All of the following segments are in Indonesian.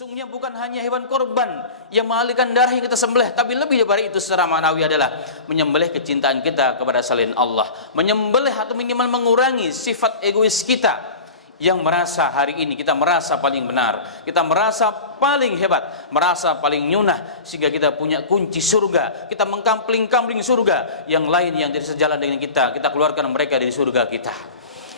Sungguhnya bukan hanya hewan korban yang mengalirkan darah yang kita sembelih, tapi lebih daripada itu secara maknawi adalah menyembelih kecintaan kita kepada selain Allah, menyembelih atau minimal mengurangi sifat egois kita yang merasa hari ini kita merasa paling benar, kita merasa paling hebat, merasa paling nyunah, sehingga kita punya kunci surga, kita mengkampling-kampling surga, yang lain yang tidak sejalan dengan kita keluarkan mereka dari surga kita.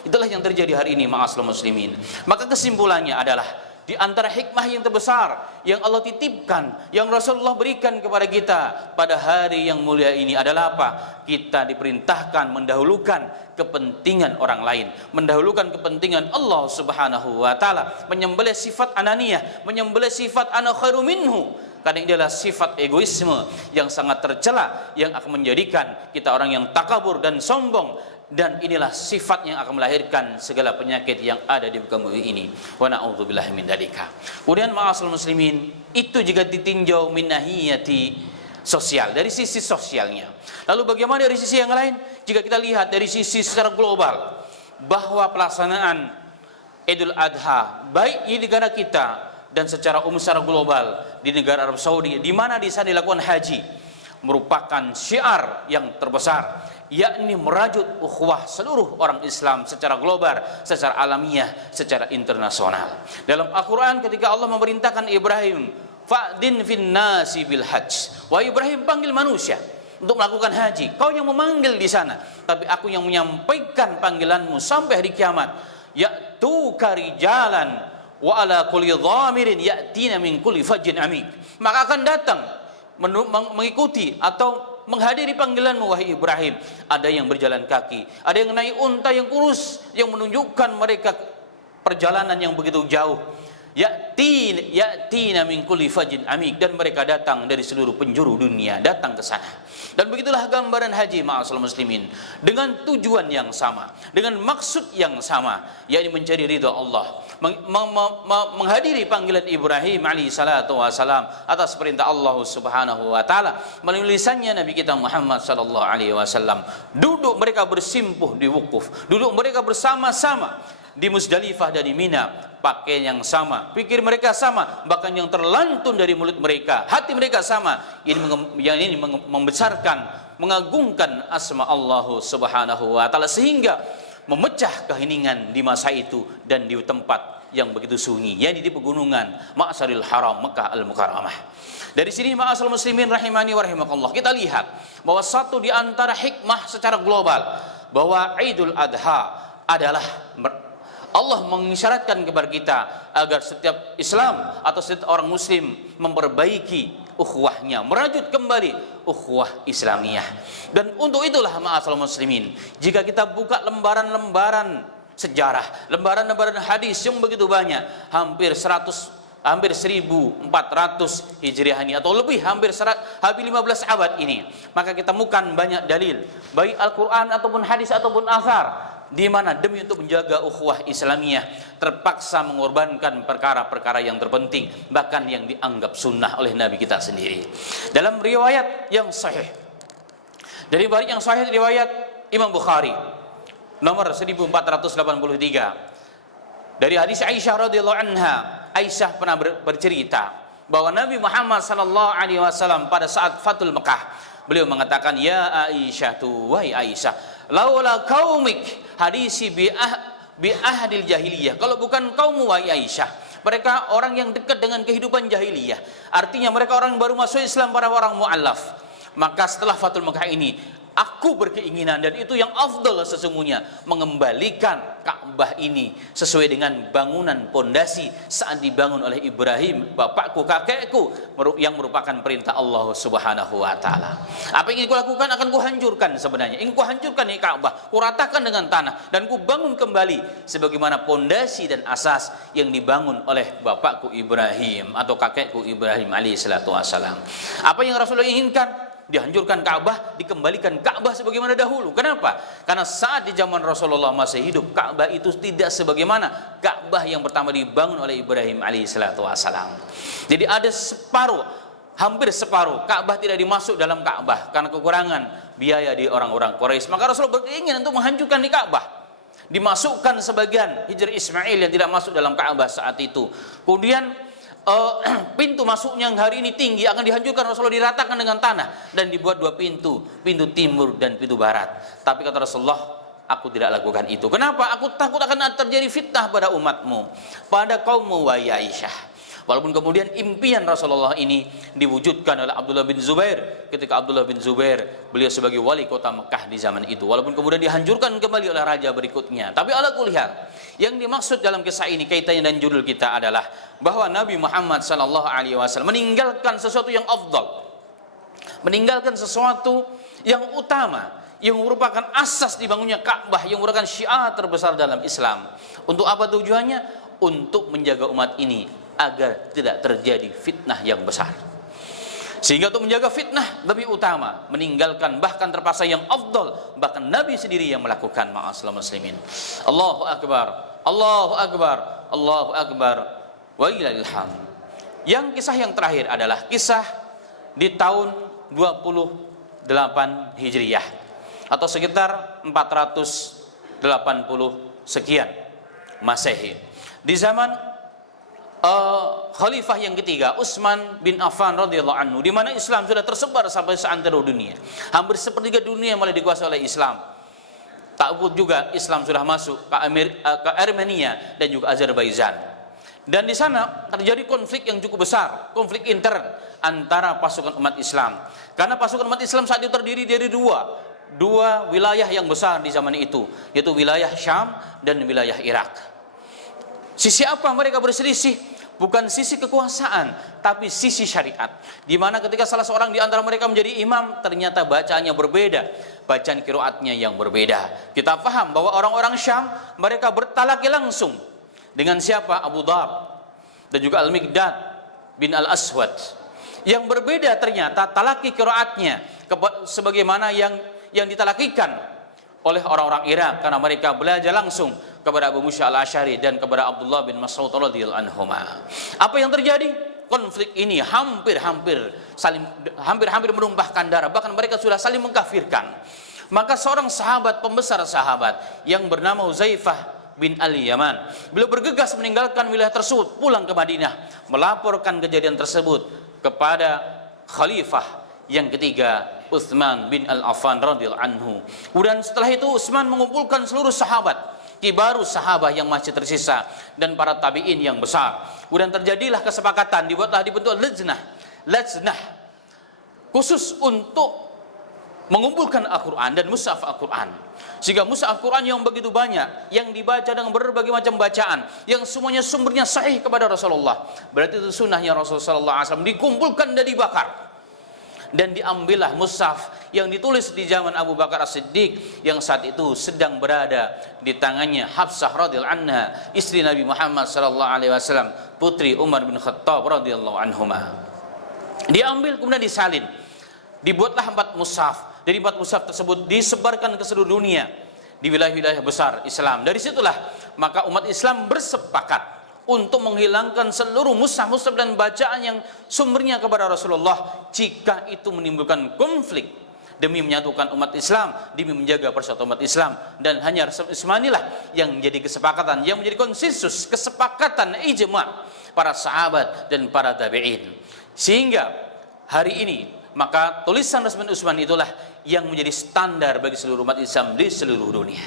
Itulah yang terjadi hari ini, ma'asyiral muslimin. Maka kesimpulannya adalah di antara hikmah yang terbesar yang Allah titipkan, yang Rasulullah berikan kepada kita pada hari yang mulia ini adalah apa? Kita diperintahkan mendahulukan kepentingan orang lain, mendahulukan kepentingan Allah Subhanahu wa taala, menyembelih sifat ananiyah, menyembelih sifat ana khairu minhu. Karena ini adalah sifat egoisme yang sangat tercela, yang akan menjadikan kita orang yang takabur dan sombong. Dan inilah sifat yang akan melahirkan segala penyakit yang ada di muka bumi ini. Wa na'udzubillahi min dzalika. Kemudian ma'asyiral muslimin, itu juga ditinjau min nahiyati sosial, dari sisi sosialnya. Lalu bagaimana dari sisi yang lain? Jika kita lihat dari sisi secara global, bahwa pelaksanaan Idul Adha baik di negara kita dan secara umum secara global di negara Arab Saudi, di mana di sana dilakukan haji, merupakan syiar yang terbesar, yakni merajut ukhuwah seluruh orang Islam secara global, secara alamiah, secara internasional. Dalam Al-Quran ketika Allah memerintahkan Ibrahim, fa'din fin nasi bil hajj, wa Ibrahim panggil manusia untuk melakukan haji. Kau yang memanggil di sana, tapi aku yang menyampaikan panggilanmu sampai hari kiamat. Ya'tuka rijalan wa ala kulli dhamirin ya'tina min kulli fajjin amik. Maka akan datang mengikuti atau menghadiri panggilanmu wahai Ibrahim. Ada yang berjalan kaki, ada yang naik unta yang kurus, yang menunjukkan mereka perjalanan yang begitu jauh. Ya'tina min kulli fajin amik, dan mereka datang dari seluruh penjuru dunia, datang ke sana. Dan begitulah gambaran haji, ma'asyiral muslimin, dengan tujuan yang sama, dengan maksud yang sama, yakni mencari ridha Allah, menghadiri panggilan Ibrahim alaihi salatu wasalam atas perintah Allah Subhanahu wa taala melalui lisannya Nabi kita Muhammad sallallahu alaihi wasallam. Duduk mereka bersimpuh di wukuf, duduk mereka bersama-sama di Musdalifah dan di Mina, pakaian yang sama, pikir mereka sama, bahkan yang terlantun dari mulut mereka, hati mereka sama. Ini membesarkan, mengagungkan asma Allah Subhanahu wa taala, sehingga memecah keheningan di masa itu dan di tempat yang begitu sunyi, yakni di pegunungan Ma'saril Haram Mekah Al-Mukarramah. Dari sini ma'asyiral muslimin rahimani wa rahimakumullah, kita lihat bahwa satu di antara hikmah secara global bahwa Idul Adha adalah Allah mengisyaratkan kepada kita agar setiap Islam atau setiap orang muslim memperbaiki ukhuwahnya, merajut kembali ukhuwah Islamiyah. Dan untuk itulah ma'asyiral muslimin, jika kita buka lembaran-lembaran sejarah, lembaran-lembaran hadis yang begitu banyak, hampir 1400 Hijriah ini, atau lebih, hampir 15 abad ini, maka kita temukan banyak dalil, baik Al-Quran ataupun hadis ataupun athar, di mana demi untuk menjaga ukhuwah Islamiyah terpaksa mengorbankan perkara-perkara yang terpenting, bahkan yang dianggap sunnah oleh Nabi kita sendiri. Dalam riwayat yang sahih, dari riwayat yang sahih, riwayat Imam Bukhari nomor 1483, dari hadis Aisyah radhiyallahu anha. Aisyah pernah bercerita bahwa Nabi Muhammad sallallahu alaihi wasallam pada saat Fathul Mekah, beliau mengatakan, ya Aisyah, wahai Aisyah, laula qaumik hadisi bi ahdil jahiliyah, kalau bukan kaummu wahai Aisyah, mereka orang yang dekat dengan kehidupan jahiliyah, artinya mereka orang yang baru masuk Islam, para orang mu'allaf. Maka setelah Fathul Mekah ini, aku berkeinginan, dan itu yang afdal sesungguhnya, mengembalikan Ka'bah ini sesuai dengan bangunan pondasi saat dibangun oleh Ibrahim, bapakku, kakekku, yang merupakan perintah Allah Subhanahu wa taala. Apa yang ingin ku lakukan akan ku hancurkan sebenarnya. Ingin ku hancurkan ini Ka'bah, ku ratakan dengan tanah, dan ku bangun kembali sebagaimana pondasi dan asas yang dibangun oleh bapakku Ibrahim atau kakekku Ibrahim alaihi salatu wasalam. Apa yang Rasulullah inginkan? Dihancurkan Ka'bah, dikembalikan Ka'bah sebagaimana dahulu. Kenapa? Karena saat di zaman Rasulullah masih hidup, Ka'bah itu tidak sebagaimana Ka'bah yang pertama dibangun oleh Ibrahim alaihissalatu wassalam. Jadi ada separuh, hampir separuh Ka'bah tidak dimasuk dalam Ka'bah karena kekurangan biaya di orang-orang Quraisy. Maka Rasulullah beringin untuk menghancurkan di Ka'bah. Dimasukkan sebagian Hijr Ismail yang tidak masuk dalam Ka'bah saat itu. Kemudian pintu masuknya yang hari ini tinggi akan dihancurkan, Rasulullah diratakan dengan tanah dan dibuat dua pintu, pintu timur dan pintu barat. Tapi kata Rasulullah, aku tidak lakukan itu. Kenapa? Aku takut akan terjadi fitnah pada umatmu, pada kaummu wahai Aisyah. Walaupun kemudian impian Rasulullah ini diwujudkan oleh Abdullah bin Zubair, ketika Abdullah bin Zubair beliau sebagai wali kota Mekah di zaman itu, walaupun kemudian dihancurkan kembali oleh raja berikutnya. Tapi ala kulli hal, yang dimaksud dalam kisah ini kaitannya dan judul kita adalah bahwa Nabi Muhammad SAW meninggalkan sesuatu yang afdal, meninggalkan sesuatu yang utama, yang merupakan asas dibangunnya Ka'bah, yang merupakan syiar terbesar dalam Islam. Untuk apa tujuannya? Untuk menjaga umat ini agar tidak terjadi fitnah yang besar. Sehingga untuk menjaga fitnah lebih utama meninggalkan bahkan terpaksa yang afdal, bahkan Nabi sendiri yang melakukan. Ma'asyiral muslimin. Allahu akbar, Allahu akbar, Allahu akbar, walillahil hamd. Yang kisah yang terakhir adalah kisah di tahun 28 Hijriyah atau sekitar 480 sekian Masehi. Di zaman Khalifah yang ketiga, Utsman bin Affan radhiyallahu anhu, di mana Islam sudah tersebar sampai seantero dunia. Hampir sepertiga dunia mulai dikuasai oleh Islam. Tak luput juga Islam sudah masuk ke Armenia dan juga Azerbaijan. Dan di sana terjadi konflik yang cukup besar, konflik intern antara pasukan umat Islam. Karena pasukan umat Islam saat itu terdiri dari dua wilayah yang besar di zaman itu, yaitu wilayah Syam dan wilayah Irak. Sisi apa mereka berselisih? Bukan sisi kekuasaan, tapi sisi syariat. Di mana ketika salah seorang di antara mereka menjadi imam, ternyata bacaannya berbeda, bacaan qiraatnya yang berbeda. Kita paham bahwa orang-orang Syam mereka bertalaki langsung dengan siapa? Abu Dhar dan juga Al-Miqdad bin Al-Aswad. Yang berbeda ternyata talaki qiraatnya sebagaimana yang ditalakikan oleh orang-orang Irak, karena mereka belajar langsung kepada Abu Musa al-Asy'ari dan kepada Abdullah bin Mas'ud radhiyallahu anhuma. Apa yang terjadi? Konflik ini hampir menumpahkan darah, bahkan mereka sudah saling mengkafirkan. Maka seorang sahabat, pembesar sahabat yang bernama Huzaifah bin Al-Yaman, beliau bergegas meninggalkan wilayah tersebut, pulang ke Madinah, melaporkan kejadian tersebut kepada Khalifah yang ketiga, Utsman bin Al-Affan radhiyallahu anhu. Kemudian setelah itu Utsman mengumpulkan seluruh sahabat, kibarus sahabat yang masih tersisa dan para tabi'in yang besar. Kemudian terjadilah kesepakatan, dibentuk lajnah khusus untuk mengumpulkan Al-Quran dan mushaf Al-Quran. Sehingga mushaf Al-Quran yang begitu banyak, yang dibaca dengan berbagai macam bacaan, yang semuanya sumbernya sahih kepada Rasulullah, berarti itu sunnahnya Rasulullah SAW, dikumpulkan dan dibakar. Dan diambillah mushaf yang ditulis di zaman Abu Bakar As-Siddiq yang saat itu sedang berada di tangannya Hafsah radhiyallahu anha, istri Nabi Muhammad sallallahu alaihi wasallam, putri Umar bin Khattab radhiyallahu anhuma. Diambil kemudian disalin. Dibuatlah 4 mushaf. Dari 4 mushaf tersebut disebarkan ke seluruh dunia di wilayah-wilayah besar Islam. Dari situlah maka umat Islam bersepakat untuk menghilangkan seluruh mushaf-mushaf dan bacaan yang sumbernya kepada Rasulullah jika itu menimbulkan konflik, demi menyatukan umat Islam, demi menjaga persatuan umat Islam. Dan hanya Ismanilah yang menjadi kesepakatan, yang menjadi konsensus, kesepakatan ijma' para sahabat dan para tabi'in. Sehingga hari ini maka tulisan resmi Utsman itulah yang menjadi standar bagi seluruh umat Islam di seluruh dunia.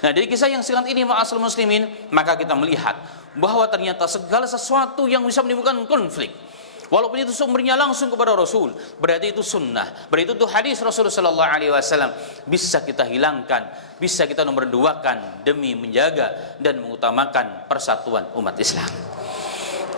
Nah, dari kisah yang singkat ini ma'asyiral muslimin, maka kita melihat bahwa ternyata segala sesuatu yang bisa menimbulkan konflik, walaupun itu sumbernya langsung kepada Rasul, berarti itu sunnah, berarti itu hadis Rasulullah sallallahu alaihi wasallam, bisa kita hilangkan, bisa kita nomor duakan demi menjaga dan mengutamakan persatuan umat Islam.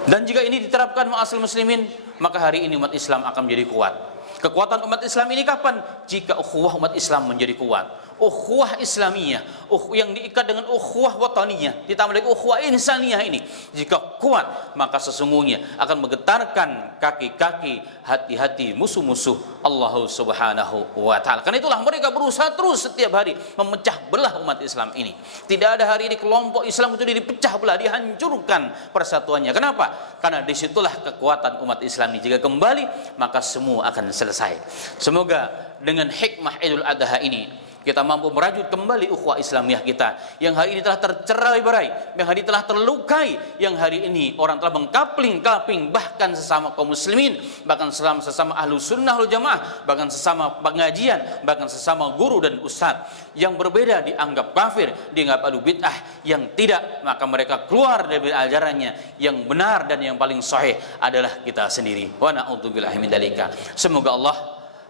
Dan jika ini diterapkan ma'asyiral muslimin, maka hari ini umat Islam akan menjadi kuat. Kekuatan umat Islam ini kapan? Jika ukhuwah umat Islam menjadi kuat. Ukhuwah Islamiyah, yang diikat dengan ukhuwah wataniyah, ditambah lagi ukhuwah insaniyah ini, jika kuat, maka sesungguhnya akan menggetarkan kaki-kaki, hati-hati musuh-musuh Allah Subhanahu wa ta'ala. Karena itulah mereka berusaha terus setiap hari memecah belah umat Islam ini. Tidak ada hari ini kelompok Islam itu dipecah belah, dihancurkan persatuannya. Kenapa? Karena disitulah kekuatan umat Islam ini. Jika kembali, maka semua akan selesai. Semoga dengan hikmah Idul Adha ini, kita mampu merajut kembali ukhuwah Islamiyah kita yang hari ini telah tercerai-berai, yang hari ini telah terlukai, yang hari ini orang telah mengkapling-kapling bahkan sesama kaum muslimin, bahkan sesama ahlu sunnah wal jamaah, bahkan sesama pengajian, bahkan sesama guru dan ustadz. Yang berbeda dianggap kafir, dianggap ahlu bid'ah, yang tidak maka mereka keluar dari ajarannya. Yang benar dan yang paling sahih adalah kita sendiri. Wa na'udzubillahi min dzalika. Semoga Allah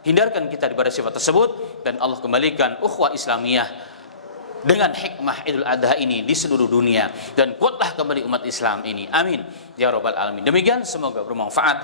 hindarkan kita daripada sifat tersebut dan Allah kembalikan ukhuwah Islamiyah dengan hikmah Idul Adha ini di seluruh dunia, dan kuatlah kembali umat Islam ini. Amin ya rabbal alamin. Demikian, semoga bermanfaat.